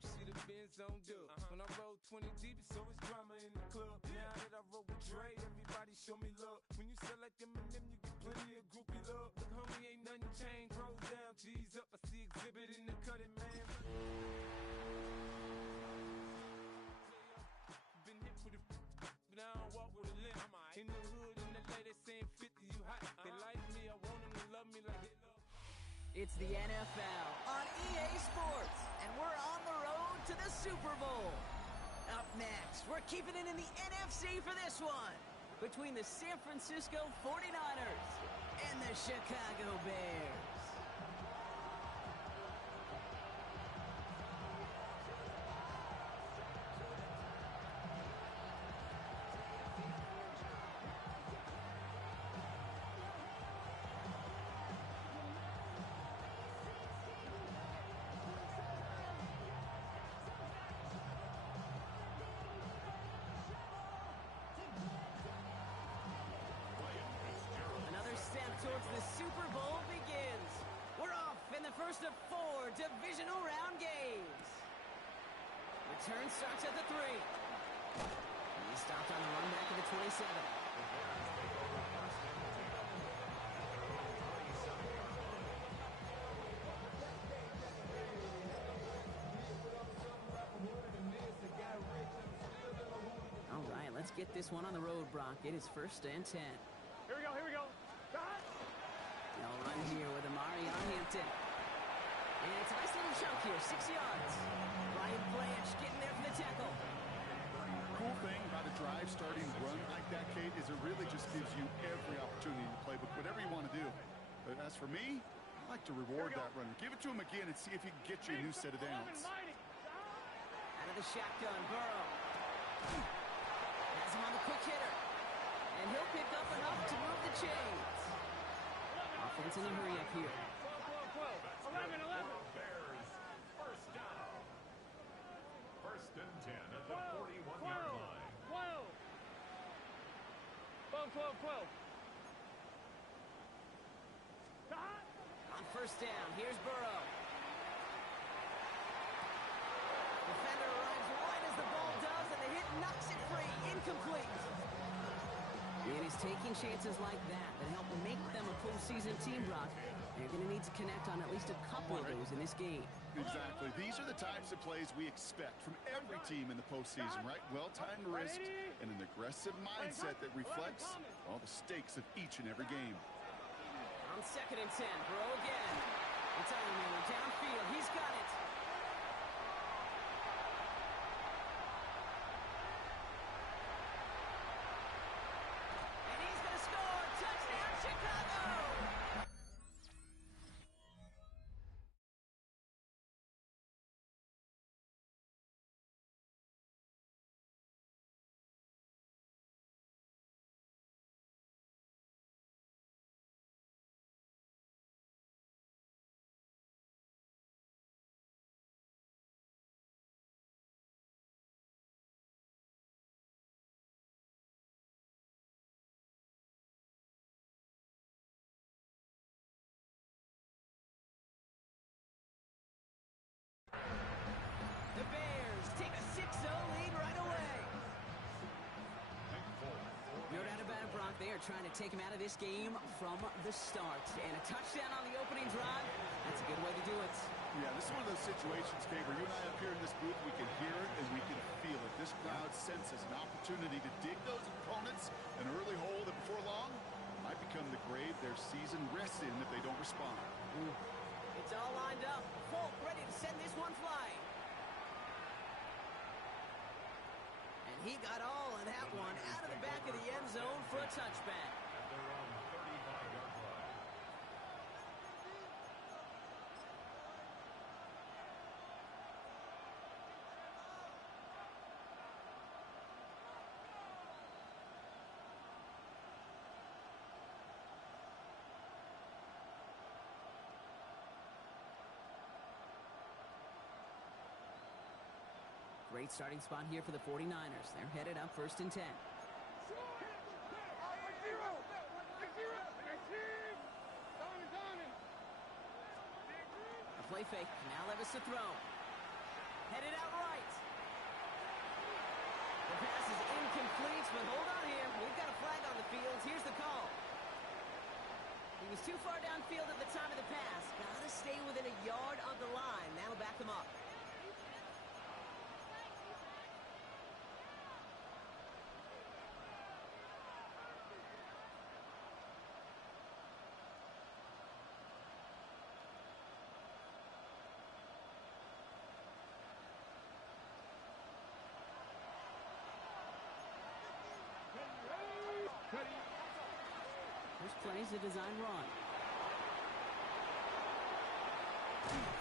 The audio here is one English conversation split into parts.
See the Benz on dub. When I roll 20 deep, it's always drama in the club. Now that I roll with Dre, everybody show me love. When you sell like them and them, you get plenty of groupie love. Look, homie, ain't nothing changed. Roll down, G's up. I see exhibit in the cutting, man. Been hit with a but I don't walk with a limp. In the hood, in the lady saying 50, you hot. They like me, I want them to love me like they love. It's the NFL on EA Sports, and we're on the road to the Super Bowl. Up next, we're keeping it in the NFC for this one, between the San Francisco 49ers and the Chicago Bears. Towards the Super Bowl begins. We're off in the first of 4 divisional round games. Return starts at the 3. He stopped on the run back at the 27. All right, let's get this one on the road, Brock. It is 1st and 10. Here we go, here we go. They'll run here with Amari on Hampton. And it's a nice little chunk here, 6 yards. Ryan Blanche getting there for the tackle. Cool thing about a drive starting run like that, Kate, is it really just gives you every opportunity in the playbook, whatever you want to do. But as for me, I like to reward that runner. Give it to him again and see if he can get you a new set of downs. Out of the shotgun, Burrow. Has him on the quick hitter. And he'll pick up enough to move the chains. Offense in a hurry up here. 11. Bears, first down. 1st and 10 at the 41-yard line. 12. On 1st down, here's Burrow. Defender runs right as the ball does, and the hit knocks it free. Incomplete. It is taking chances like that help make them a postseason team, Brock. They're going to need to connect on at least a couple of those in this game. Exactly. These are the types of plays we expect from every team in the postseason, right? Well-timed risk and an aggressive mindset that reflects all the stakes of each and every game. On 2nd and 10, Burrow again. It's Elliman downfield. He's got it. The Bears take a 6-0 lead right away. No doubt about it, Brock. They are trying to take him out of this game from the start. And a touchdown on the opening drive, that's a good way to do it. Yeah, this is one of those situations, Kate, where you and I up here in this booth, we can hear it and we can feel it. This crowd senses an opportunity to dig those opponents an early hole that before long might become the grave their season rests in if they don't respond. It's all lined up. Folk ready to send this one flying. And he got all of that one out of the back of the end zone for a touchback. At their own 35-yard line. Great starting spot here for the 49ers. They're headed up 1st and 10. A play fake. Now Levis to throw. Headed out right. The pass is incomplete, but hold on here. We've got a flag on the field. Here's the call. He was too far downfield at the time of the pass. Gotta stay within a yard of the line. That'll back him up. This play's a design run.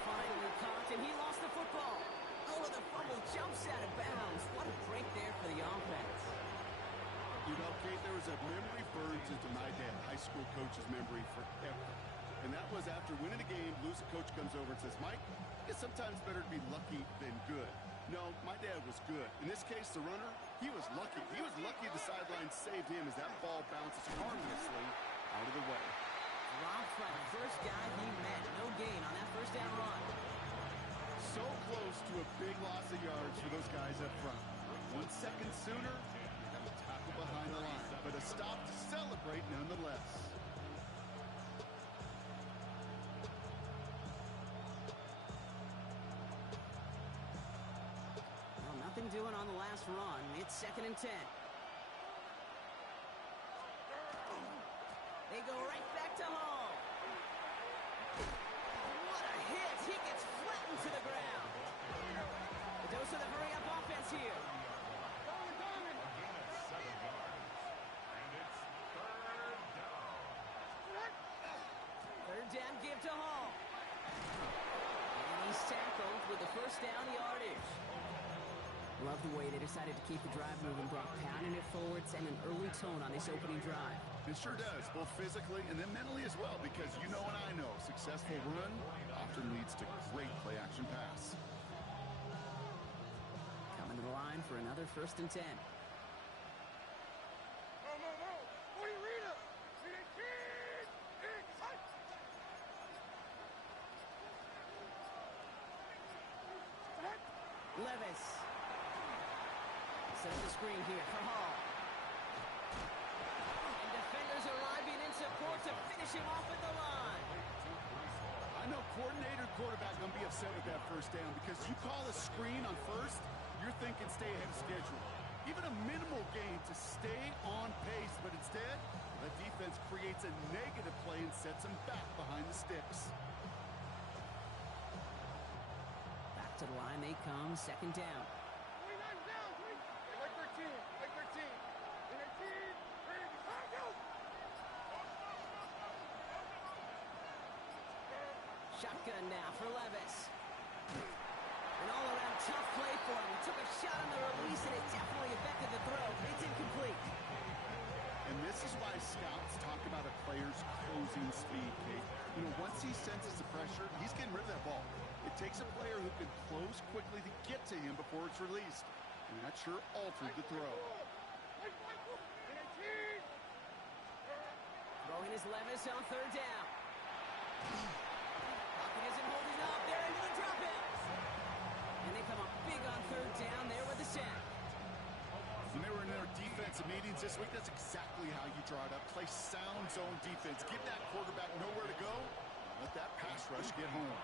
Finally caught, and he lost the football. Oh, and the fumble jumps out of bounds. What a break there for the offense. You know, Kate, there was a memory burns into my dad, high school coach's memory forever. And that was after winning a game, losing coach comes over and says, Mike, it's sometimes better to be lucky than good. No, my dad was good. In this case, the runner, he was lucky. He was lucky the sideline saved him as that ball bounces harmlessly out of the way. Dropped by the first guy he met. No gain on that first down run. So close to a big loss of yards for those guys up front. 1 second sooner, you got a tackle behind the line. But a stop to celebrate nonetheless. Well, nothing doing on the last run. It's 2nd and 10. They go right back to Hall. What a hit. He gets flattened to the ground. The dose of the hurry-up offense here. Again at 7 yards. And it's 3rd down. 3rd down give to Hall. And he's tackled with the first down yardage. Love the way they decided to keep the drive moving, Brock, pounding it forwards and an early tone on this opening drive. It sure does, both physically and then mentally as well, because you know and I know, successful run often leads to great play-action pass. Coming to the line for another 1st and 10. Levis. Set up the screen here for Hall. And defenders arriving in support to finish him off at the line. I know coordinator quarterback going to be upset with that first down because you call a screen on first, you're thinking stay ahead of schedule. Even a minimal gain to stay on pace, but instead, the defense creates a negative play and sets him back behind the sticks. Back to the line they come, 2nd down. Shotgun now for Levis. An all-around tough play for him. He took a shot on the release, and it definitely affected the throw. It's incomplete. And this is why scouts talk about a player's closing speed, Kate. You know, once he senses the pressure, he's getting rid of that ball. It takes a player who can close quickly to get to him before it's released. And that sure altered the throw. Throwing is Levis on 3rd down. Pocket isn't holding up. They're into the drop-in. And they come up big on 3rd down there with the sack. When they were in their defensive meetings this week, that's exactly how you draw it up. Play sound zone defense. Give that quarterback nowhere to go. Let that pass rush get home.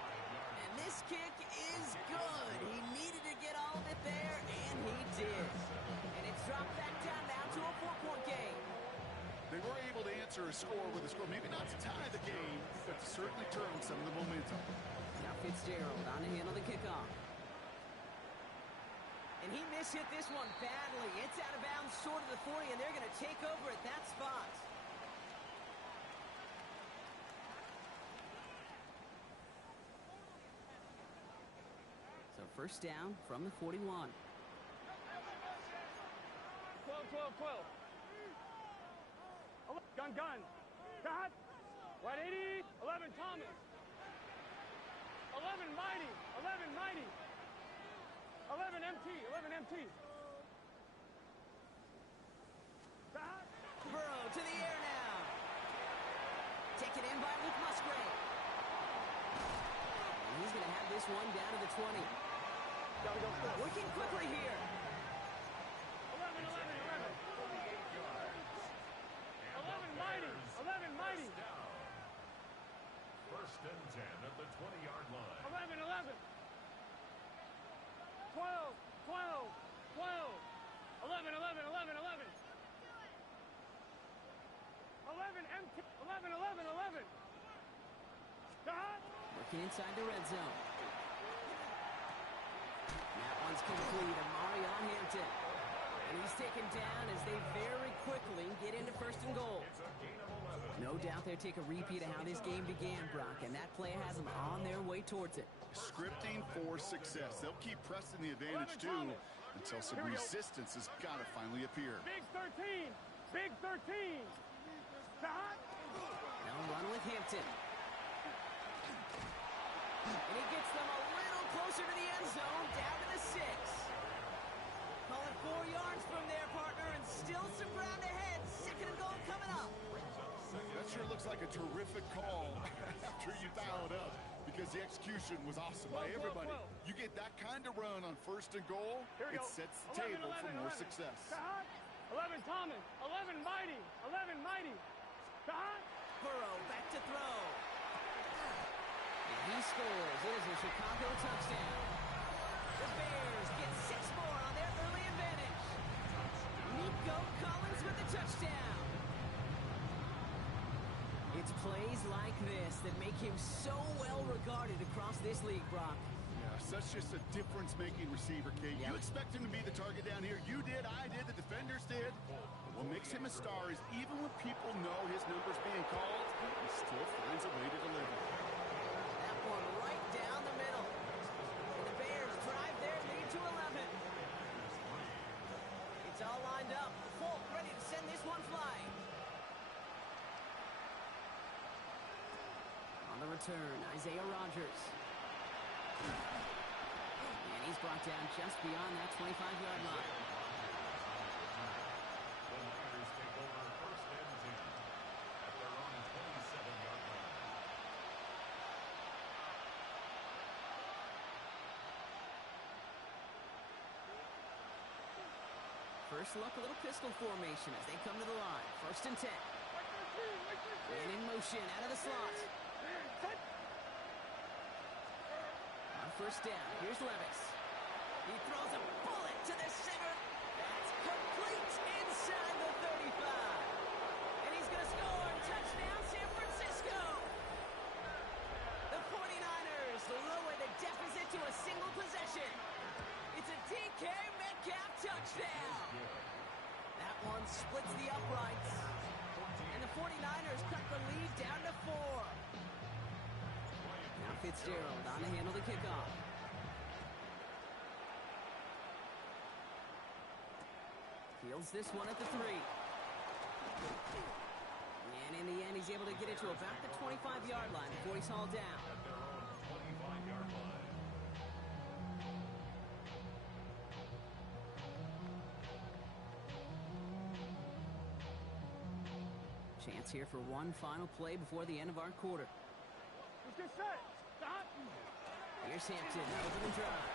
And this kick is good. He needed to get all of it there, and he did. And it's dropped back down now to a 4-point game. They were able to answer a score with a score, maybe not to tie the game, but to certainly turn some of the momentum. Now Fitzgerald on to handle the kickoff. And he mishit this one badly. It's out of bounds short of the 40, and they're going to take over at that spot. So 1st down from the 41. 12. Gun. Got. White 80. 11, Thomas. 11, Mighty. 11, MT. Got. Burrow to the air now. Taken in by Luke Musgrave. And he's going to have this one down to the 20. Go. thinking quickly here. 11, 11, 11. 48 yards. And 11 mighty. 11 mighty. down. First and 10 at the 20-yard line. 11, 11. 12, 12, 12. 11, 11, 11, 11. 11, empty. 11, 11, 11. Stop. Working inside the red zone. That one's complete. Amari on Hampton. And he's taken down as they very quickly get into first and goal. It's a gain of 11. No doubt they'll take a repeat of how this game began, Brock, and that play has them on their way towards it. Scripting for success. They'll keep pressing the advantage, too, until some resistance has got to finally appear. Big 13. Big 13. Stop. They'll run with Hampton. And he gets them a little closer to the end zone, down to the 6. Call it 4 yards from there, partner, and still some ground ahead. Second and goal coming up. That sure looks like a terrific call after you dial it up, because the execution was awesome by everybody. You get that kind of run on first and goal, it sets the table for more success. Stop. 11, Thomas. 11, mighty. 11, mighty. Stop. Burrow back to throw. And he scores. It is a Chicago touchdown. The Bears get 6 more on their early advantage. Nico Collins with the touchdown. It's plays like this that make him so well regarded across this league, Brock. Yeah, such just a difference-making receiver, Kate. Yeah. You expect him to be the target down here. You did, I did, the defenders did. But what makes him a star is even when people know his number's being called, he still finds a way to deliver. That one right down the middle. And the Bears drive their lead to 11. It's all lined up. Folk ready to send this one flying. On the return, Isaiah Rodgers. And he's brought down just beyond that 25-yard line. The Niners take over first and 10 at their own 27-yard line. First look, a little pistol formation as they come to the line. First and 10. And in motion, out of the slot. On first down, here's Levis. He throws a bullet to the center. That's complete inside the 35. And he's going to score. Touchdown, San Francisco. The 49ers lower the deficit to a single possession. It's a DK Metcalf touchdown. That one splits the uprights. And the 49ers cut the lead down to 4. Now Fitzgerald on to handle the kickoff. Fields this one at the 3. And in the end, he's able to get it to about the 25-yard line before he's hauled down. At their own 25-yard line. Chance here for one final play before the end of our quarter. Let's get set. Stop. Here's Hampton, open and drive.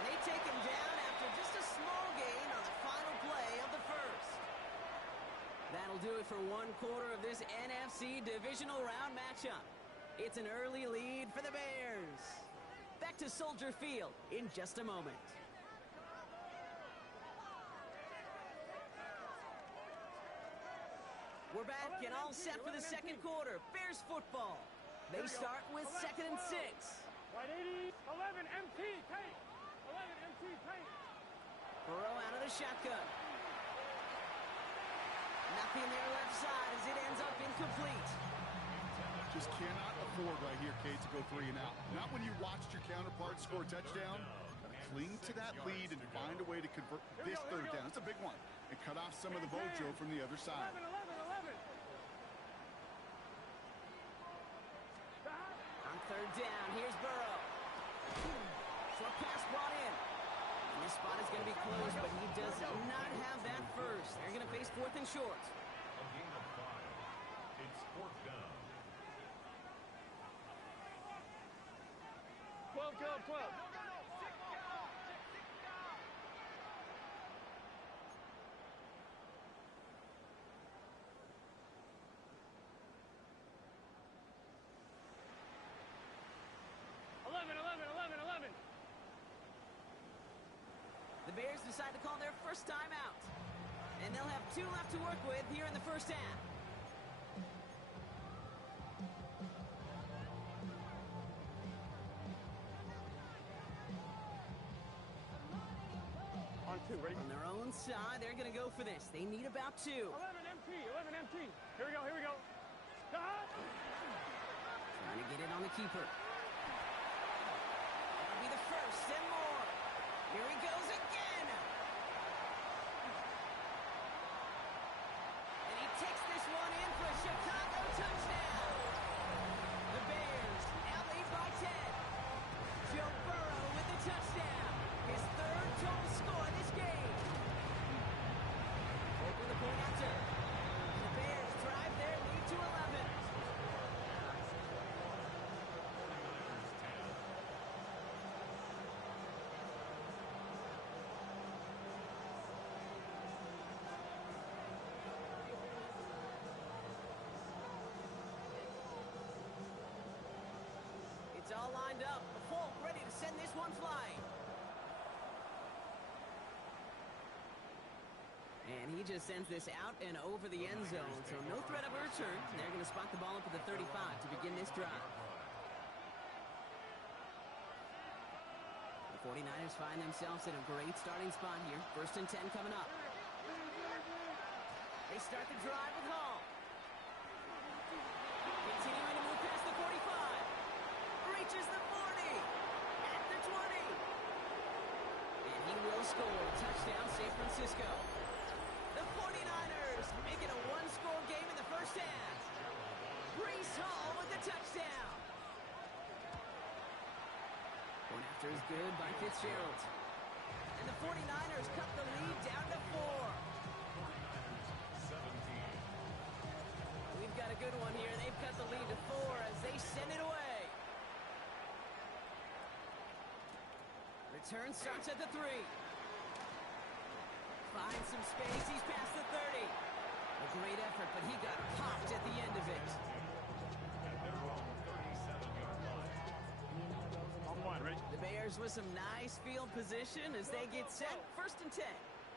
And they take him down after just a small gain on the final play of the first. That'll do it for one quarter of this NFC Divisional Round matchup. It's an early lead for the Bears. Back to Soldier Field in just a moment. We're back and all set for the second quarter. Bears football. They start with second and 6. Right 80. 11 MT paint. 11 MT paint. Burrow out of the shotgun. Nothing there left side as it ends up incomplete. Just cannot afford right here, Kate, to go 3 and out. Not when you watched your counterpart score a touchdown. Cling to that lead and find a way to convert this third down. It's a big one. And cut off some of the mojo from the other side. 11, 11, 11. Stop. On third down, here's Burrow. Short pass brought in. And this spot is going to be closed, but he does not have that first. They're going to face fourth and short. A gain of 5. It's fourth down. 12, 12, 12. Bears decide to call their first timeout. And they'll have 2 left to work with here in the first half. On 2, ready? On their own side, they're going to go for this. They need about 2. 11 MT, 11 MT. Here we go, here we go. Stop! Trying to get it on the keeper. That'll be the first and more. Here he goes again. And he takes this one in for a Chicago touchdown. The Bears now lead by 10. Joe Burrow with the touchdown. His 3rd total score this game. Over the point after. The Bears drive their lead to 11. It's all lined up. Folk ready to send this one flying. And he just sends this out and over the end zone, so no threat of a return. They're going to spot the ball up at the 35 to begin this drive. The 49ers find themselves in a great starting spot here. 1st and 10 coming up. They start the drive with Hall. Continuing to move past the 45. Reaches the 40. At the 20. And he will score. Touchdown, San Francisco. The 49ers make it a 1-score game in the first half. Breece Hall with the touchdown. Point after is good by Fitzgerald. And the 49ers cut the lead down to 4. 17. We've got a good one here. They've cut the lead to 4 as they send it away. Return starts at the 3. Finds some space. He's past the 30. A great effort, but he got popped at the end of it. At their own 37-yard line. On 1, ready? The Bears with some nice field position as they get set. 1st and 10.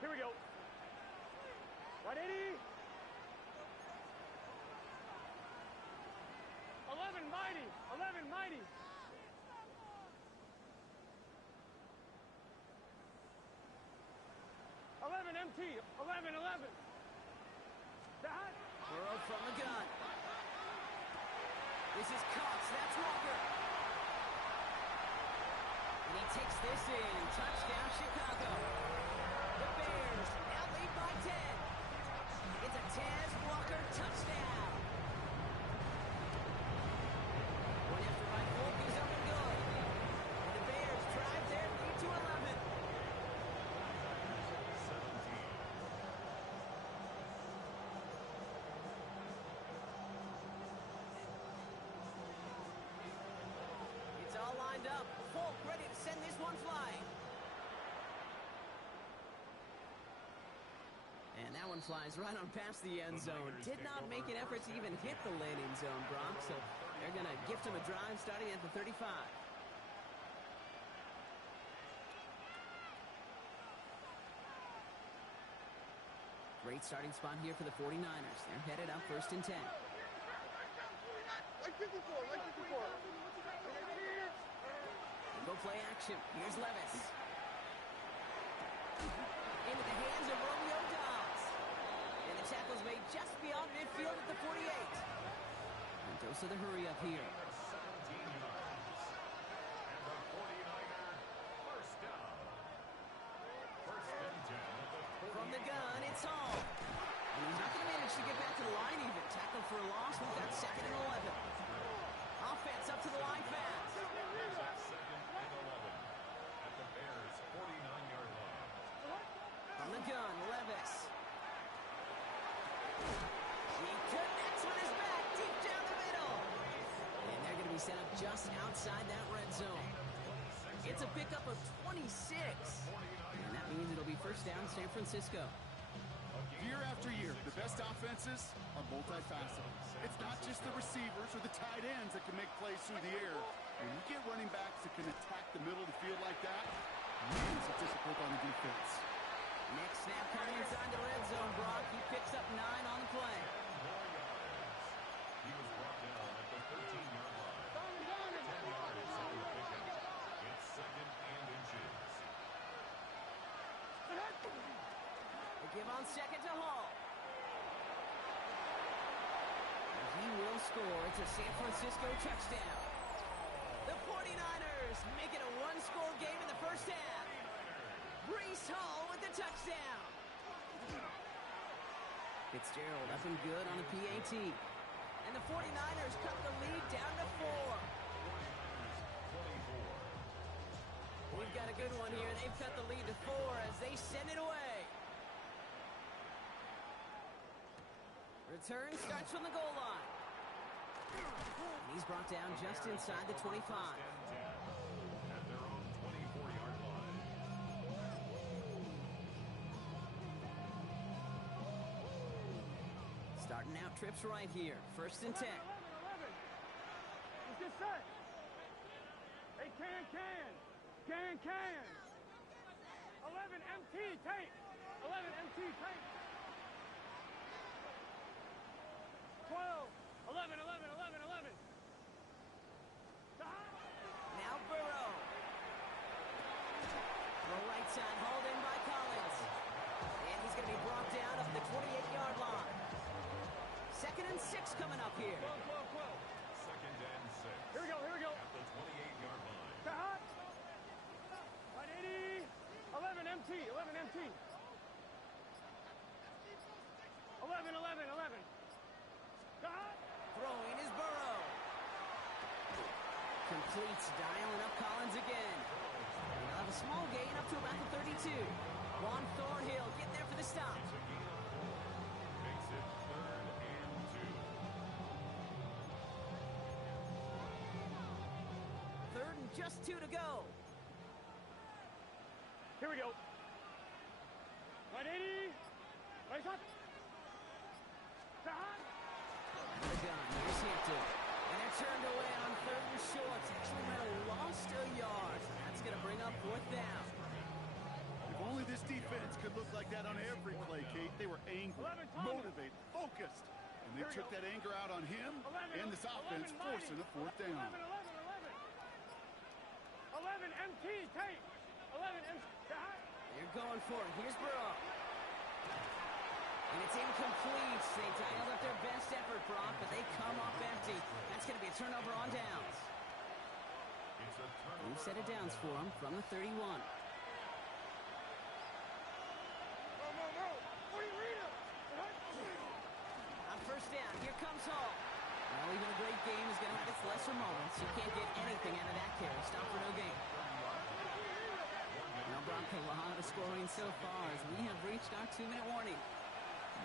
Here we go. Right, 80. 11 mighty, 11 mighty. MT, 11. That. Burrow from the gun. This is Cox. That's Walker. And he takes this in. Touchdown, Chicago. The Bears now lead by 10. It's a Taz Walker touchdown. One after by Folk is up and good. And the Bears drive their lead to 11. Up. Folk ready to send this one flying. And that one flies right on past the end zone. Did not make an effort to even hit the landing zone, Brock. So they're going to gift him a drive starting at the 35. Great starting spot here for the 49ers. They're headed up 1st and 10. Like 54, like 54. Go play action. Here's Levis. Into the hands of Romeo Dobbs. And the tackle's made just beyond midfield at the 48. And dose of the hurry up here. 17 yards. And the 49er first down. 1st and 10 at the 40. From the gun, it's Hall. And he's not going to manage to get back to the line even. Tackle for a loss. We've got 2nd and 11. Offense up to the line fast. On the gun, Levis. He connects with his back deep down the middle. And they're going to be set up just outside that red zone. It's a pickup of 26. And that means it'll be 1st down San Francisco. Year after year, the best offenses are multifaceted. It's not just the receivers or the tight ends that can make plays through the air. When you get running backs that can attack the middle of the field like that, Really difficult on the defense. Next snap coming inside the red zone, Brock. He picks up 9 on the play. More yards. He was brought down at the 13-yard line. 10 yards on the pickup. It's 2nd and inches. They give on 2nd to Hall. And he will score. It's a San Francisco touchdown. The 49ers make it a one-score game in the first half. Brees Hall with the touchdown. Fitzgerald up and good on the PAT. And the 49ers cut the lead down to 4. 24. We've got a good one here. They've cut the lead to 4 as they send it away. Return starts from the goal line. And he's brought down just inside the 25. At their own 24-yard line. Starting out trips right here. 1st and 10. 11. It's just set. Hey, can. 11 MT, tape. 11 MT, tape. 12. 11. Now Burrow. The right side hauled in by Collins. And he's going to be brought down up the 28-yard line. 2nd and 6 coming up here. 12. 2nd and 6. Here we go. At the 28-yard line. Hot. 180. 11 MT. 11. Hot. Throwing is Burrow. Completes, dialing up Collins again. And they'll have a small gain up to about the 32. Juan Thornhill getting there for the stop. Makes it 3rd and 2. 3rd and just 2 to go. Here we go. 180. Right shot. Hot. The gun, here's Hampton. And they're turned away on 3rd and short. Actually might have lost a yard. That's going to bring up 4th down. If only this defense could look like that on every play, Kate. They were angry, motivated, focused. And they took that anger out on him and this offense, forcing a 4th down. 11 MT, tape. 11 MT. Hot. They're going for it. Here's Burrow. And it's incomplete. They dialed up their best effort, Brock, but they come up empty. That's going to be a turnover on downs. It's a turnover. New set of downs for them from the 31. Roll. What do you read him? On 1st down, here comes Hall. Well, even a great game is going to have its lesser moments. You can't get anything out of that carry. Stop for no gain. Now, Brock, a lot of scoring so far as we have reached our 2-minute warning.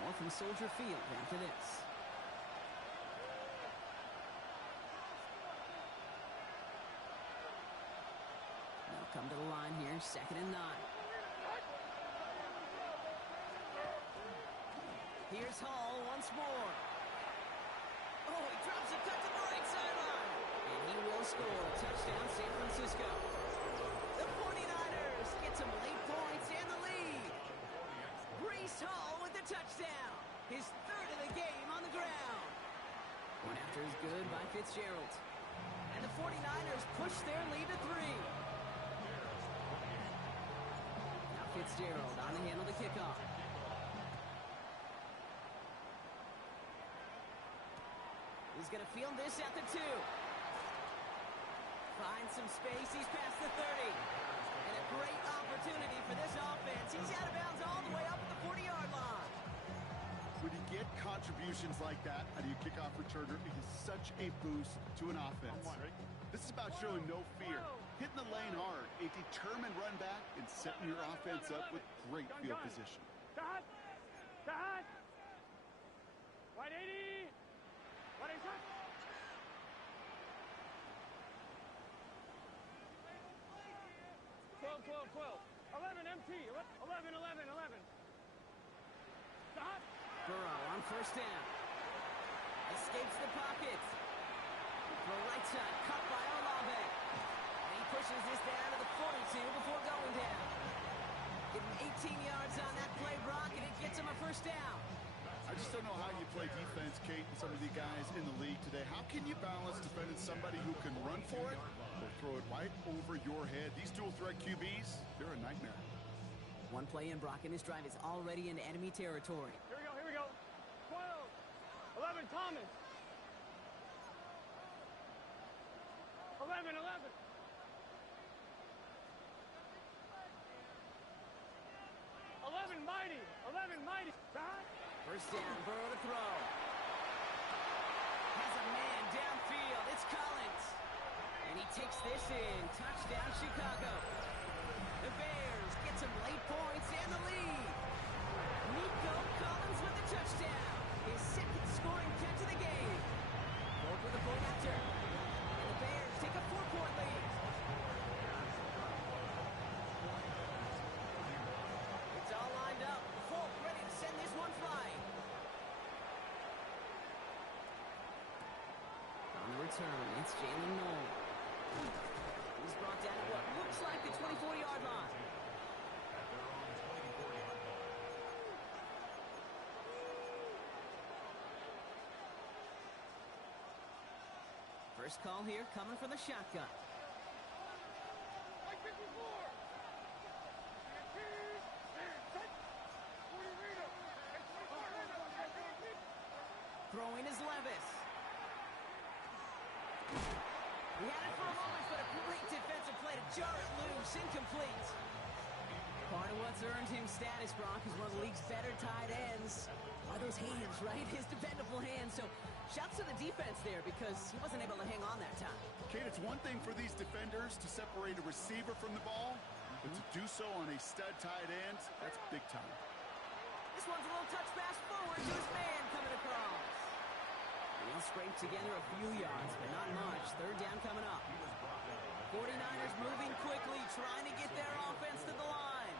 More from Soldier Field after this. They'll come to the line here, 2nd and 9. Here's Hall once more. Oh, he drops a cut to the right sideline. And he will score. Touchdown, San Francisco. The 49ers get some late points and the lead. Brees Hall with the touchdown. His 3rd of the game on the ground. One after is good by Fitzgerald. And the 49ers push their lead to 3. Now Fitzgerald on to handle the kickoff. He's going to field this at the 2. Finds some space. He's past the 30. And a great opportunity for this offense. He's out of bounds all the way up at the 40-yard line. When you get contributions like that out of your kickoff returner, it is such a boost to an offense. This is about showing no fear, hitting the lane hard, a determined run back, and setting your offense up with great field position. Hot. 180. 180. 12. 11 MT. 11. Stop. Burrow on 1st down. Escapes the pocket. The right side cut by Olave. And he pushes this down to the 42 before going down. first down. I just don't know how you play defense, Kate, and some of the guys in the league today. How can you balance defending somebody who can run for it or throw it right over your head? These dual threat QBs, they're a nightmare. One play in, Brock, and this drive is already in enemy territory. Here we go. 12, 11, Thomas. 11. 11, mighty. 11, mighty. First down, Burrow to throw. Has a man downfield. It's Collins. And he takes this in. Touchdown, Chicago. The Bears get some late points and the lead. Nico Collins with the touchdown. His second scoring catch of the game. Folk with a point after. And the Bears take a 4-point lead. It's all lined up. Folk ready to send this one flying. On the return, it's Jalen Noel. He's brought down at what looks like the 24-yard line. First call here coming from the shotgun. Throwing is Levis. He had it for a moment, but a great defensive play to jar it loose. Incomplete. Part of what's earned him status, Brock, is one of the league's better tight ends. Are those hands, right? His dependable hands. So shouts to the defense there because he wasn't able to hang on that time. Kate, it's one thing for these defenders to separate a receiver from the ball, but to do so on a stud tight end, that's big time. This one's a little touch pass forward to his man coming across. He'll scrape together a few yards, but not much. Third down coming up. 49ers moving quickly, trying to get their offense to the line.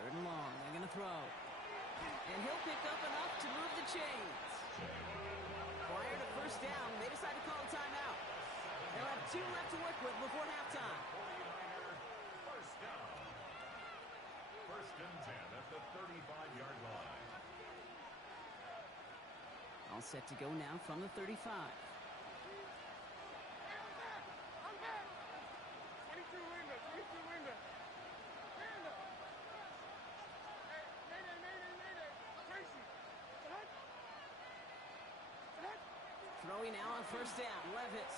Third and long, they're going to throw. And he'll pick up enough to move the chains. Prior to first down, they decide to call a timeout. They'll have 2 left to work with before halftime. First down. First and 10 at the 35-yard line. All set to go now from the 35. Throwing now on first down, Levis.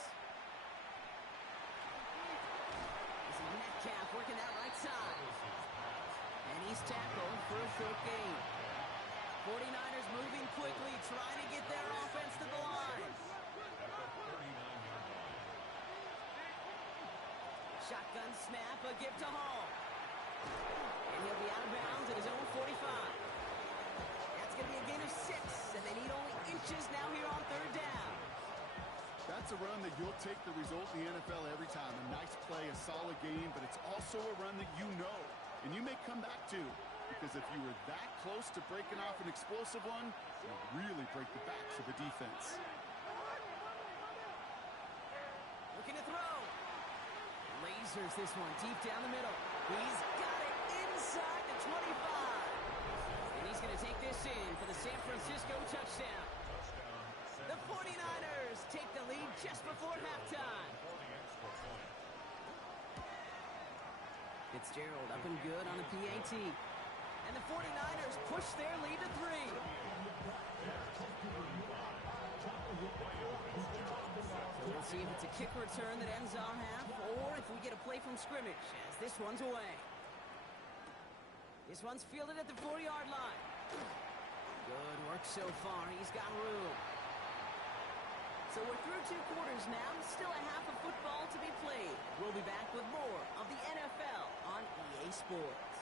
This is Metcalf working that right side. And he's tackled for a short gain. 49ers moving quickly, trying to get their offense to the line. Shotgun snap, a give to Hall. And he'll be out of bounds at his own 45. That's going to be a gain of 6, and they need only inches now here on third down. That's a run that you'll take the result in the NFL every time. A nice play, a solid game, but it's also a run that you know, and you may come back to. Because if you were that close to breaking off an explosive one, you'll really break the backs of the defense. Looking to throw. Lasers this one deep down the middle. He's got it inside the 25. And he's going to take this in for the San Francisco touchdown. The 49ers take the lead just before halftime. Fitzgerald up and good on the PAT. And the 49ers push their lead to 3. So we'll see if it's a kick return that ends our half, or if we get a play from scrimmage, as this one's away. This one's fielded at the 4-yard line. Good work so far. He's got room. So we're through 2 quarters now. Still a half of football to be played. We'll be back with more of the NFL on EA Sports.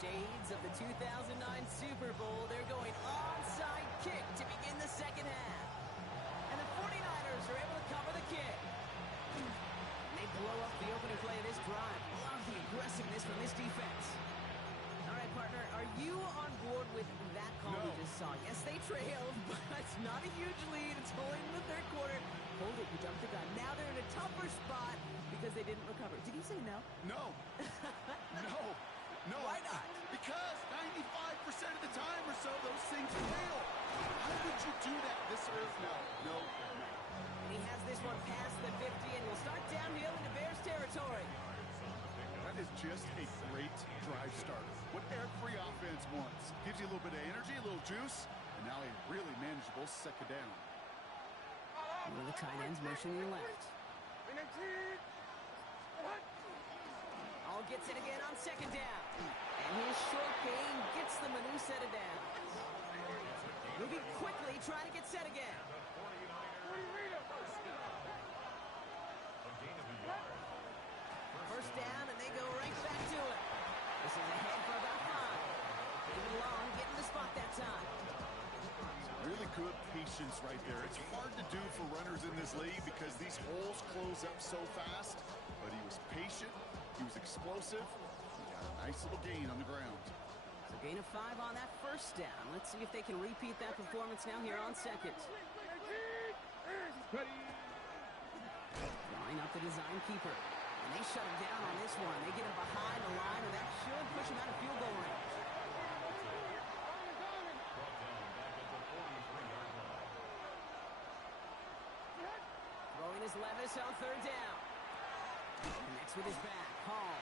Shades of the 2009 Super Bowl. They're going onside kick to begin the second half. And the 49ers are able to cover the kick. They blow up the opening play of this drive. Love the aggressiveness from this defense. All right, partner, are you on board with that call we just saw? Yes, they trailed, but it's not a huge lead. It's only in the third quarter. hold it, you jump the gun. Now they're in a tougher spot because they didn't recover. Did you say no? No. No. Why not? Because 95% of the time or so, those things fail. How would you do that this early? No. And he has this one past the 50 and will start downhill into Bears territory. That is just a great drive starter. What every offense wants. Gives you a little bit of energy, a little juice, and now a really manageable second down. One of the tight ends motioning left. All gets it again on second down. And his short gain gets them a new set of downs. Moving quickly, trying to get set again. First down, and they go right back to it. This is ahead for about 5. David Long getting the spot that time. Really good patience right there. It's hard to do for runners in this league because these holes close up so fast. But he was patient. He was explosive. He got a nice little gain on the ground. So gain of 5 on that first down. Let's see if they can repeat that performance now here on second. Line up the design keeper. And they shut him down on this one. They get him behind the line, and that should push him out of field goal range. Throwing his Levis on third down. Connects with his back. Hall.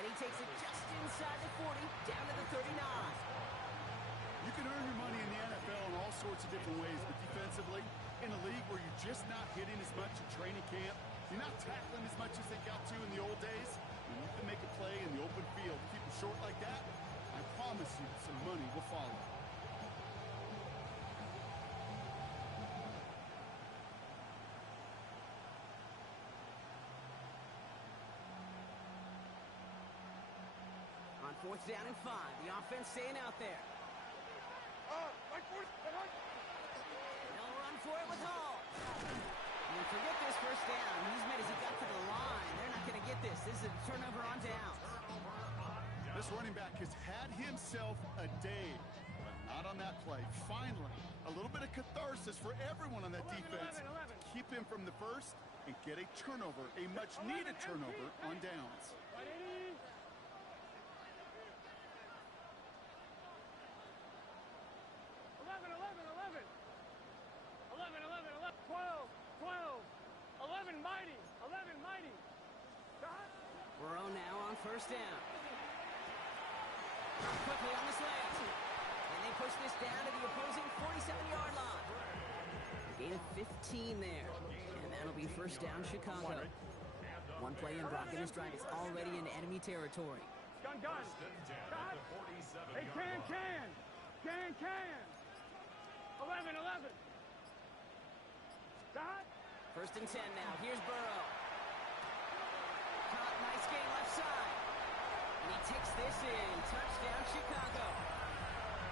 And he takes it just inside the 40, down to the 39. You can earn your money in the NFL in all sorts of different ways, but defensively, in a league where you're just not hitting as much in training camp, you're not tackling as much as they got to in the old days, and you can make a play in the open field. Keep it short like that, I promise you some money will follow. On fourth down and 5, the offense staying out there. They'll run for it with Hall. And forget this first down. He's made as he got to the line. They're not going to get this. This is a turnover on downs. This running back has had himself a day, but not on that play. Finally, a little bit of catharsis for everyone on that defense. Keep him from the first and get a turnover, a much-needed turnover on downs. 11 mighty. Burrow now on first down. Quickly on the slant. And they push this down to the opposing 47-yard line. A gain of 15 there. And that'll be first down Chicago. One play in Brock and his drive is already in enemy territory. Gun. Hey, can. 11. Dot. First and 10 now. Here's Burrow. Caught, nice gain left side. And he takes this in. Touchdown, Chicago.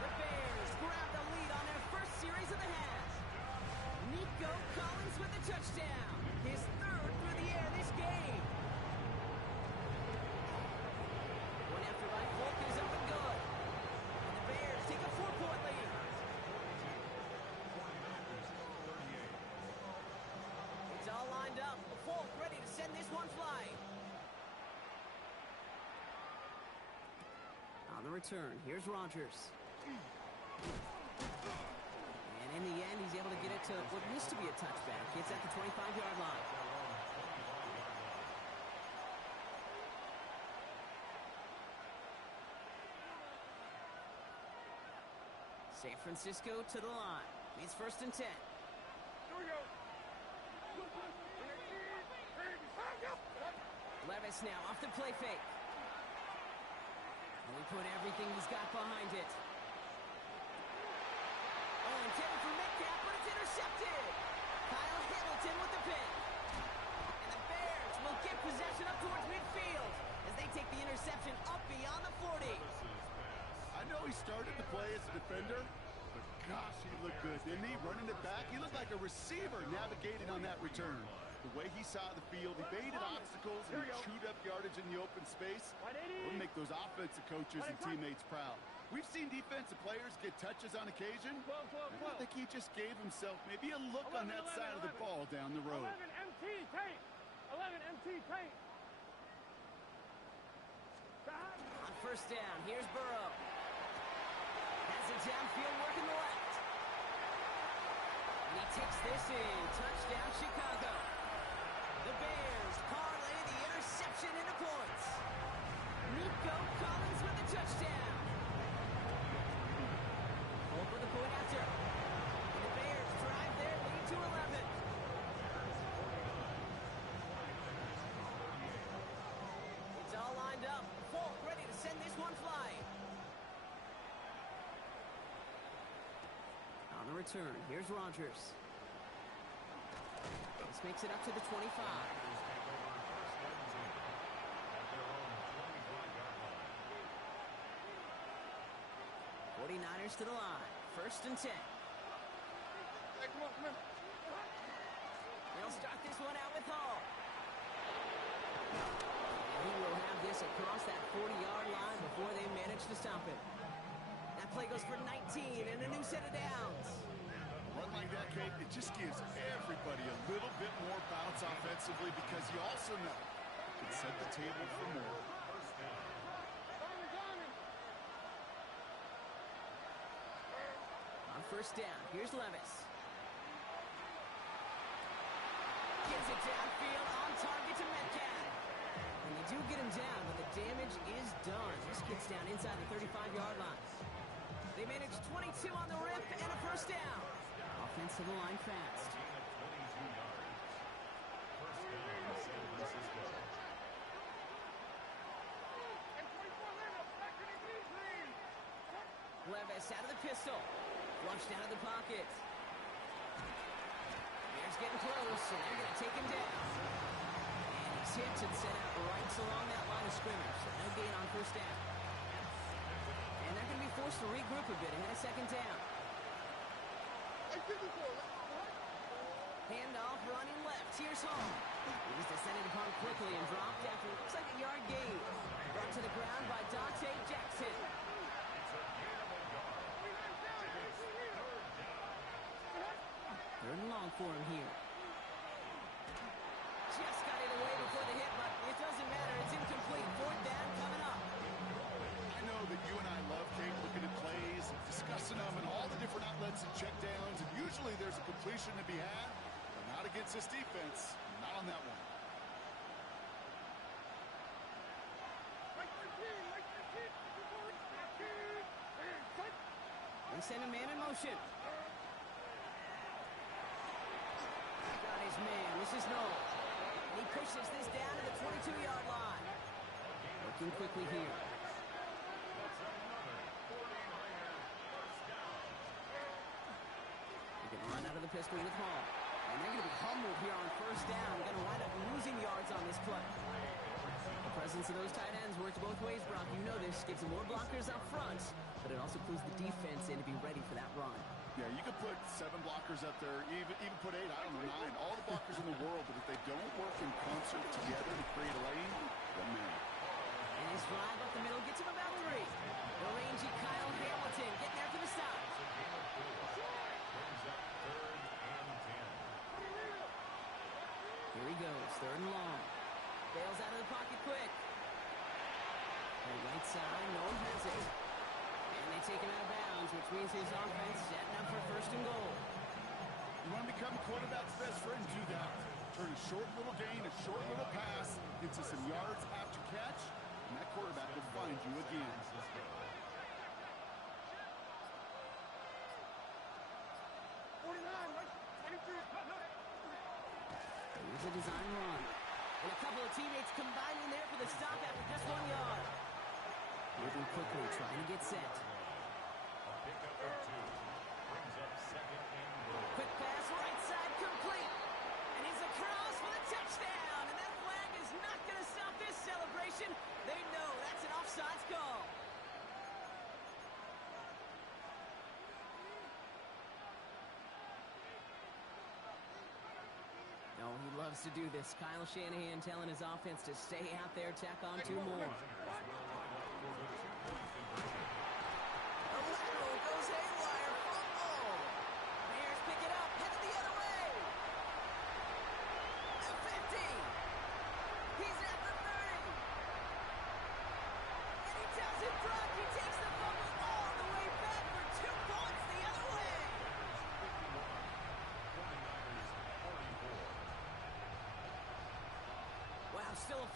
The Bears grab the lead on their first series of the half. Nico Collins with the touchdown. His third through the air this game. One after by Folk is up and good. And the Bears take a 4-point lead. It's all lined up. Folk ready to send this one flying. On the return, here's Rodgers. And in the end, he's able to get it to what used to be a touchback. It's at the 25-yard line. San Francisco to the line. It's first and 10. Here we go. Levis now off the play fake. And we put everything he's got behind it. Oh, intended for Metcalf, but it's intercepted. Kyle Hamilton with the pick. And the Bears will get possession up towards midfield as they take the interception up beyond the 40. I know he started the play as a defender, but gosh, he looked good, didn't he? Running it back, he looked like a receiver navigating on that return. The way he saw the field, he baited obstacles and he chewed up yardage in the open space. We'll make those offensive coaches and teammates proud. We've seen defensive players get touches on occasion. 12. I think he just gave himself maybe a look on that side of the ball down the road. 11 MT tape. 11 MT tape. On first down, here's Burrow. Has it downfield, working the left. And he takes this in. Touchdown, Chicago. The Bears parlay the interception into points. Nico Collins with the touchdown. Hold for the point after. And the Bears drive their lead to 11. It's all lined up. Folk ready to send this one flying. On the return, here's Rodgers. This makes it up to the 25. 49ers to the line. First and 10. Come on. They'll start this one out with Hall. And he will have this across that 40-yard line before they manage to stop it. That play goes for 19 and a new set of downs. Run like that, Kate, it just gives everybody a little bit more bounce offensively because you also know it can set the table for more. On first down, here's Levis. Gives it downfield, on target to Metcalf. And they do get him down, but the damage is done. This gets down inside the 35-yard line. They manage 22 on the rip and a first down. Offense to the line fast. Levis out of the pistol. Flushed out of the pocket. Bears getting close, and they're going to take him down. And he's hit and sent out right along that line of scrimmage, so no gain on first down. And they're going to be forced to regroup a bit ahead of second down. Handoff running left. Here's Hall. He's descended upon quickly and dropped after it looks like a yard gain. Brought to the ground by Dante Jackson. Third and long for him here. Just got it away before the hit, but it doesn't matter. It's incomplete. Fourth down coming up. I know that you and I love, Kate, looking at plays, discussing them, and all the different outlets and checkdowns, and usually there's a completion to be had, but not against this defense. Not on that one. They send a man in motion. Got his man. This is Noel. He pushes this down to the 22-yard line. Working quickly here. He can run out of the pistol with Hall. And they're going to be humbled here on first down. Going to wind up losing yards on this play. The presence of those tight ends works both ways, Brock. You know this. Gives them more blockers up front, but it also clues the defense in to be ready for that run. Yeah, you could put 7 blockers up there, even put 8, I don't know, 9, all the blockers in the world, but if they don't work in concert together to create a lane, one man. And his drive up the middle gets him about 3. The rangy Kyle Hamilton getting there for the stop. Here he goes, third and long. Bails out of the pocket quick. The right side, no one has it. And they take him out of bounds, which means his offense setting up for first and goal. You want to become a quarterback's best friend, do that. Turn a short little gain, a short little pass into some yards after catch, and that quarterback will find you again. Here's a design run. And a couple of teammates combining there for the stop after just 1 yard. Moving quickly, trying to get set. Quick pass, right side, complete. And he's across for the touchdown. And that flag is not going to stop this celebration. They know that's an offsides call. No, he loves to do this. Kyle Shanahan telling his offense to stay out there, tack on 2 more.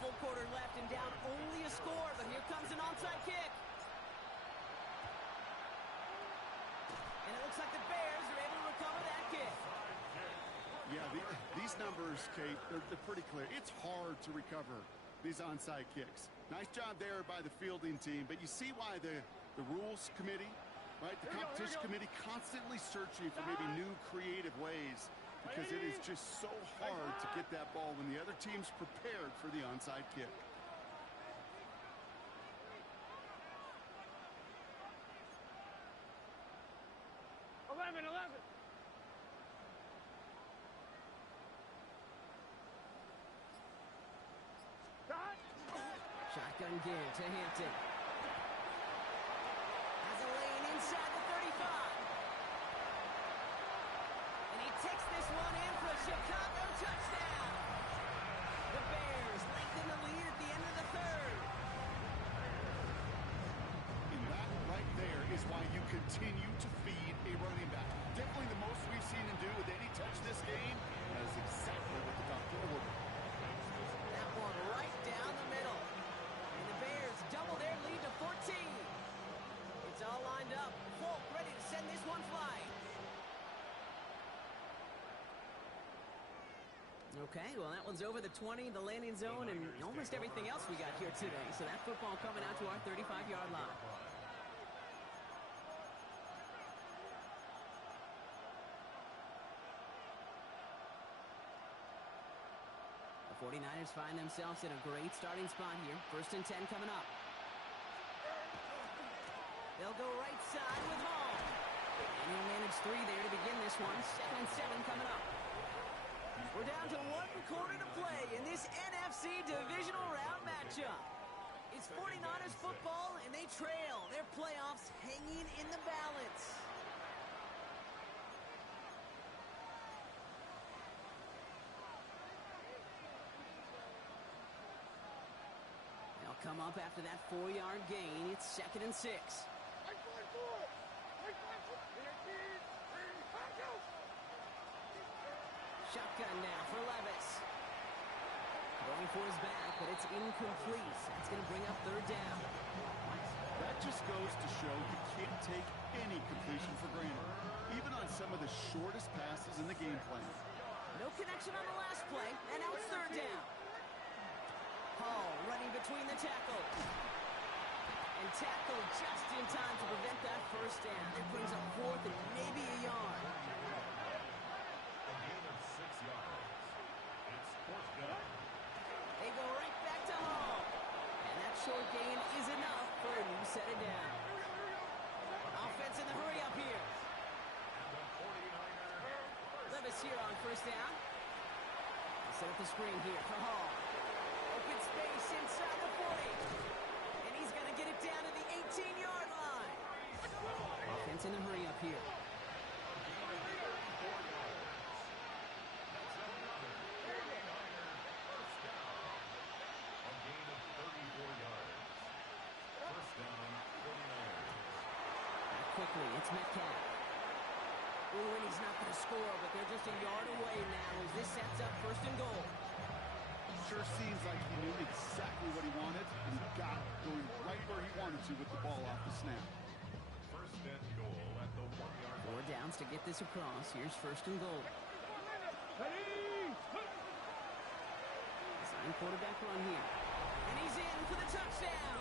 full quarter left and down only a score, but here comes an onside kick. And it looks like the Bears are able to recover that kick. Yeah, these numbers, Kate, they're pretty clear. It's hard to recover these onside kicks. Nice job there by the fielding team, but you see why the rules committee, right, the competition committee constantly searching for maybe new creative ways, because it is just so hard to get that ball when the other team's prepared for the onside kick. Shotgun give to Hampton. Has a lane inside the 35. And he takes this one in for a Chicago touchdown. The Bears lengthen the lead at the end of the third. And that right there is why you continue to feed a running back. Definitely the most we've seen him do with any touch this game. That is exactly what the doctor ordered. That one right down the middle. And the Bears double their lead to 14. It's all lined up. Folk ready to send this one flying. Okay, well, that one's over the 20, the landing zone, and almost everything else we got here today. So that football coming out to our 35-yard line. The 49ers find themselves in a great starting spot here. 1st and 10 coming up. They'll go right side with Hall. And he'll manage 3 there to begin this one. 2nd and 7 coming up. We're down to 1 quarter to play in this NFC divisional round matchup. It's 49ers football, and they trail. Their playoffs hanging in the balance. They'll come up after that 4-yard gain. It's 2nd and 6. Shotgun now for Levis. Going for his back, but it's incomplete. That's going to bring up 3rd down. That just goes to show you can't take any completion for granted, even on some of the shortest passes in the game plan. No connection on the last play, and now it's 3rd down. Hall running between the tackles. And tackle just in time to prevent that 1st down. It brings up 4th and maybe a yard. They go right back to Hall. And that short gain is enough for a new set of down. Offense in the hurry up here. Levis here on 1st down. They set up the screen here for Hall. Open space inside the 40. And he's going to get it down to the 18-yard line. Offense in the hurry up here. Quickly, it's Metcalf. Ooh, and he's not going to score, but they're just a yard away now as this sets up 1st and goal. Sure seems like he knew exactly what he wanted, and he got it, going right where he wanted to with the ball off the snap. 1st and goal at the 1-yard line. 4 downs to get this across. Here's 1st and goal. Design quarterback run here. And he's in for the touchdown.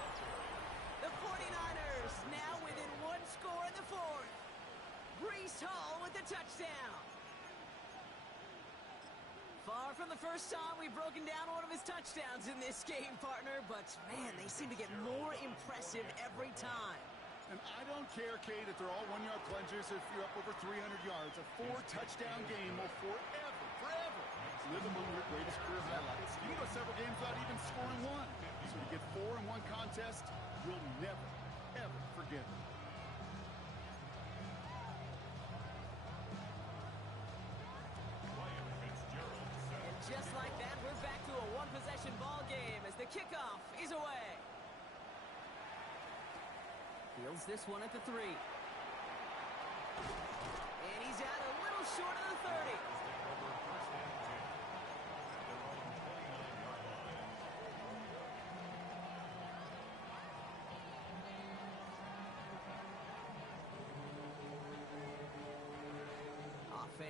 The 49ers now within 1 score in the 4th. Breece Hall with the touchdown. Far from the first time we've broken down one of his touchdowns in this game, partner, but man, they seem to get more impressive every time. And I don't care, Kate, if they're all 1-yard plungers, if you're up over 300 yards. A 4-touchdown game will forever live among your greatest career highlights. You can go several games without even scoring 1. So to get 4 in 1 contest, you'll never, ever forget it. And just like that, we're back to a 1-possession ball game as the kickoff is away. Fields this one at the 3. And he's out a little short of the 30.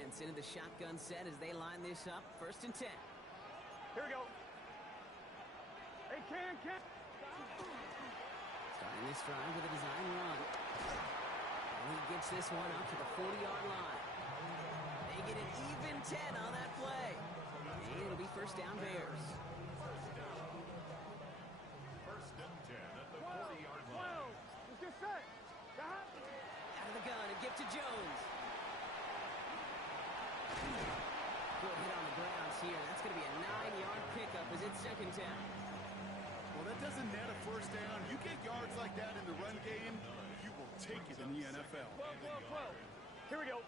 defense into the shotgun set as they line this up. 1st and 10. Here we go. Hey, Cam. Starting this drive with a design run. And he gets this one up to the 40-yard line. They get an even 10 on that play. And it'll be 1st down Bears. 1st and 10 at the 40-yard line. Let's get set. Out of the gun and give to Jones. Good hit on the grounds here. That's going to be a 9-yard pickup as it's 2nd down. Well, that doesn't net a 1st down. You get yards like that in the run game, you will take it in the NFL. 12. Here we go.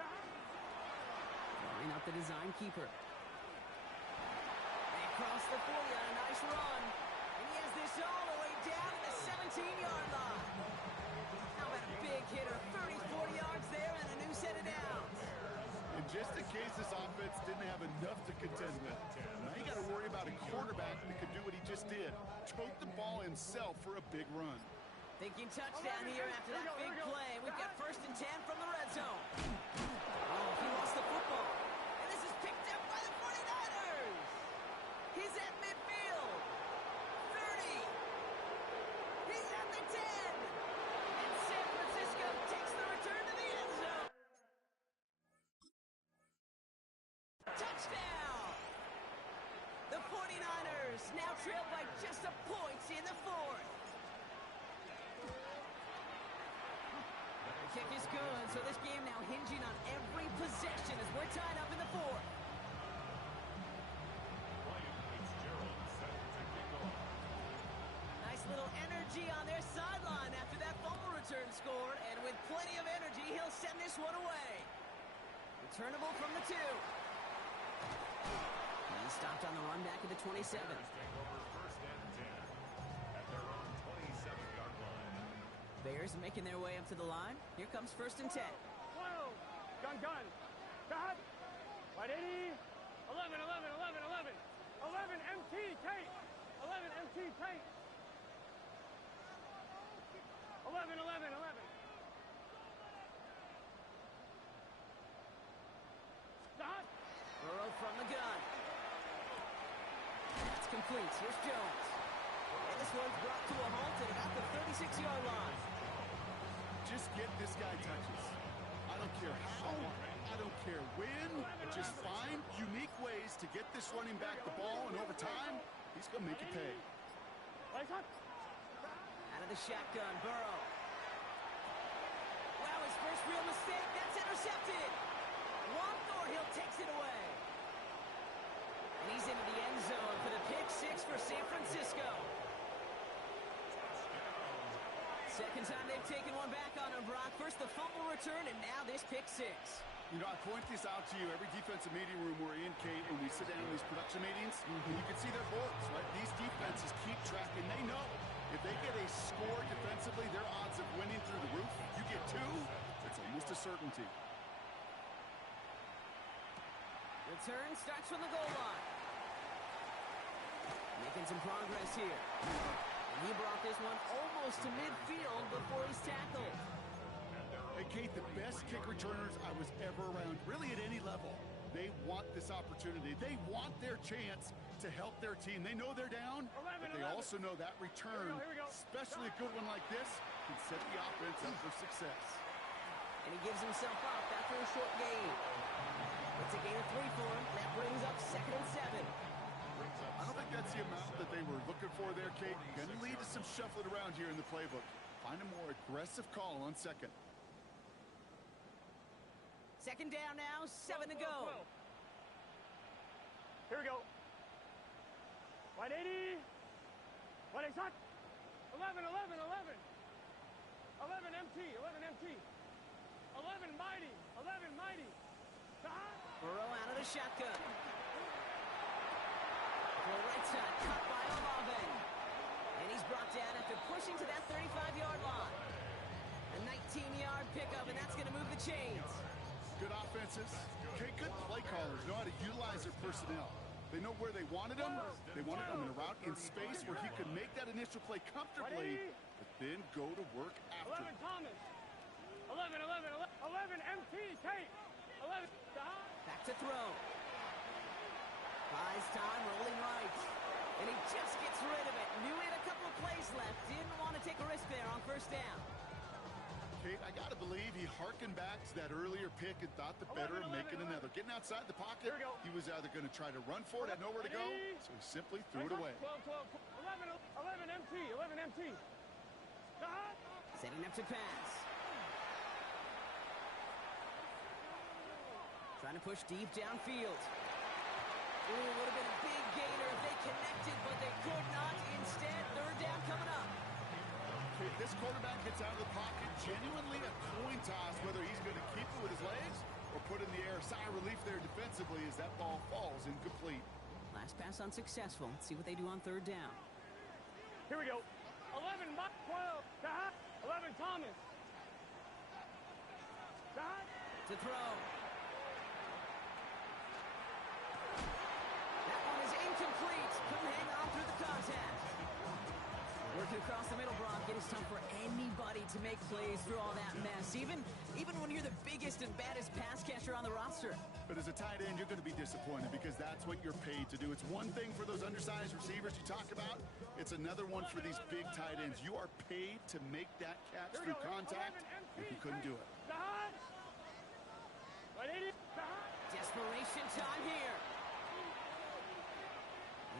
Line up the design keeper. They cross the 40 on a nice run. And he has this all the way down to the 17-yard line. How about a big hitter? 30, 40 yards there and a new set of downs. And just in case this offense didn't have enough to contend with, now you got to worry about a quarterback that could do what he just did. Choke the ball himself for a big run. Thinking touchdown here after that big play. We've got 1st and 10 from the red zone. Oh, he lost the football. And this is picked up by the 49ers. He's at midfield. 30. He's at the 10. And San Francisco takes the return to the end zone. Touchdown. The 49ers now trail by just a point in the 4th. Kick is good, so this game now hinging on every possession as we're tied up in the 4th. Nice little energy on their sideline after that fumble return scored, and with plenty of energy, he'll send this one away. Returnable from the 2. He stopped on the run back at the 27. Take over 1st and 10 at their own 27-yard line. Bears making their way up to the line. Here comes 1st and 10. Gun. Cut. Right 80. 11. 11 MT. Tate. 11 MT. Tate. 11. Cut. Burrow from the gun. That's complete. Here's Jones. And this one's brought to a halt at about the 36-yard line. Just get this guy touches. I don't care how, I don't care when, just find unique ways to get this running back the ball, and over time, he's going to make it pay. Out of the shotgun, Burrow. Wow, his first real mistake. That's intercepted. Juan Thornhill takes it away. And he's into the end zone for the pick 6 for San Francisco. 2nd time they've taken one back on him, Brock. First the fumble return, and now this pick 6. You know, I point this out to you every defensive meeting room we're in, Kate, when we sit down in these production meetings, and you can see their boards, right? These defenses keep track, and they know if they get a score defensively, their odds of winning through the roof. You get 2, it's almost a certainty. Return starts from the goal line. Making some progress here. And he brought this one almost to midfield before he's tackled. Hey, Kate, the best kick returners I was ever around, really at any level. They want this opportunity. They want their chance to help their team. They know they're down, but they also know that return, especially a good one like this, can set the offense up for success. And he gives himself up after a short gain. It's a gain of 3 for him. That brings up 2nd and 7. I don't think that's the amount that they were looking for there, Kate. Going to lead to some shuffling around here in the playbook. Find a more aggressive call on 2nd. 2nd down now, 7 to go. Here we go. 180. 180. 11 MT. 11 mighty. Burrow out of the shotgun. Full right side, cut by Olave. And he's brought down after pushing to that 35-yard line. A 19-yard pickup, and that's going to move the chains. Good offenses. Okay, good play callers know how to utilize their personnel. They know where they wanted him. They wanted him in a route in space where he could make that initial play comfortably, but then go to work after. 11 Thomas. 11 MT. Tate. 11. to throw. Buys time, rolling right. And he just gets rid of it. Knew he had a couple of plays left. Didn't want to take a risk there on first down. Kate, I got to believe he hearkened back to that earlier pick and thought the better of making another. Getting outside the pocket, he was either going to try to run for it, had nowhere to go, so he simply threw it away. 12, 11 MT. Setting up to pass. Trying to push deep downfield. Ooh, would have been a big gainer if they connected, but they could not. Instead, third down coming up. Okay, this quarterback gets out of the pocket, genuinely a coin toss, whether he's going to keep it with his legs or put it in the air. Sigh of relief there defensively as that ball falls incomplete. Last pass unsuccessful. Let's see what they do on third down. Here we go. 11, 12, 11 Thomas. To throw. That one is incomplete. Couldn't hang on through the contact. Working across the middle, Brock. It is tough for anybody to make plays through all that mess, even when you're the biggest and baddest pass catcher on the roster. But as a tight end, you're going to be disappointed because that's what you're paid to do. It's one thing for those undersized receivers you talk about. It's another one for these big tight ends. You are paid to make that catch through contact, and he couldn't do it. Desperation time here.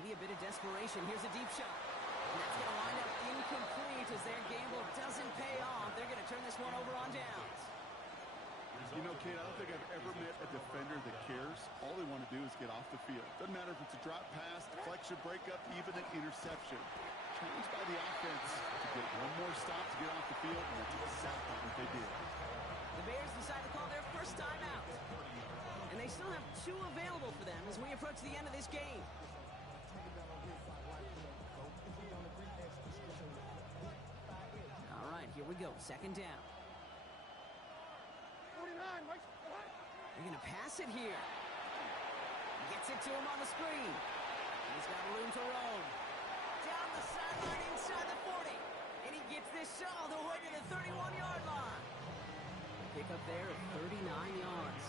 Maybe a bit of desperation. Here's a deep shot. And that's going to wind up incomplete as their gamble doesn't pay off. They're going to turn this one over on downs. You know, Kate, I don't think I've ever met a defender that cares. All they want to do is get off the field. Doesn't matter if it's a drop pass, deflection, breakup, even an interception. Challenged by the offense to get one more stop to get off the field, and that's exactly what they did. The Bears decide to call their first time out. And they still have 2 available for them as we approach the end of this game. All right, here we go. Second down. 49, Mike. They're going to pass it here. Gets it to him on the screen. He's got room to roam. Down the sideline inside the 40. And he gets this all the way to the 31-yard line. Pick up there at 39 yards.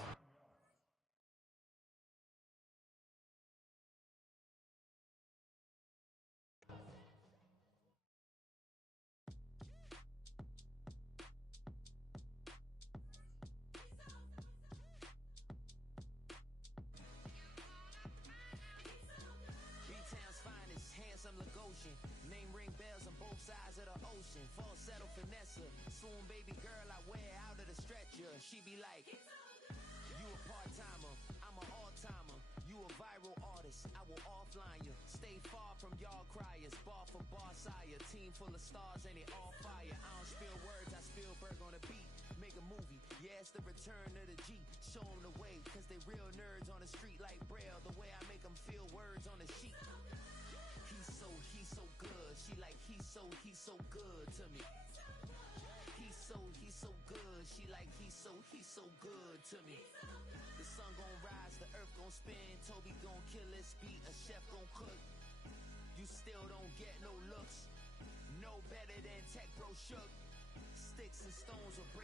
Name ring bells on both sides of the ocean. Falsetto finesse. Swoon baby girl I wear out of the stretcher. She be like, you a part-timer, I'm an all-timer. You a viral artist, I will offline you. Stay far from y'all criers. Bar for bar sire. Team full of stars and it all fire. I don't spill words, I Spielberg on a beat. Make a movie, yeah, it's the return of the G. Show them the way, cause they real nerds on the street like Braille. The way I make them feel words on the sheet. He's so good. She like, he's so good to me. He's so good. She like, he's so good to me. The sun gon' rise, the earth gon' spin. Toby gon' kill this beat, a chef gon' cook. You still don't get no looks. No better than Tech Bro Shook. Sticks and stones will break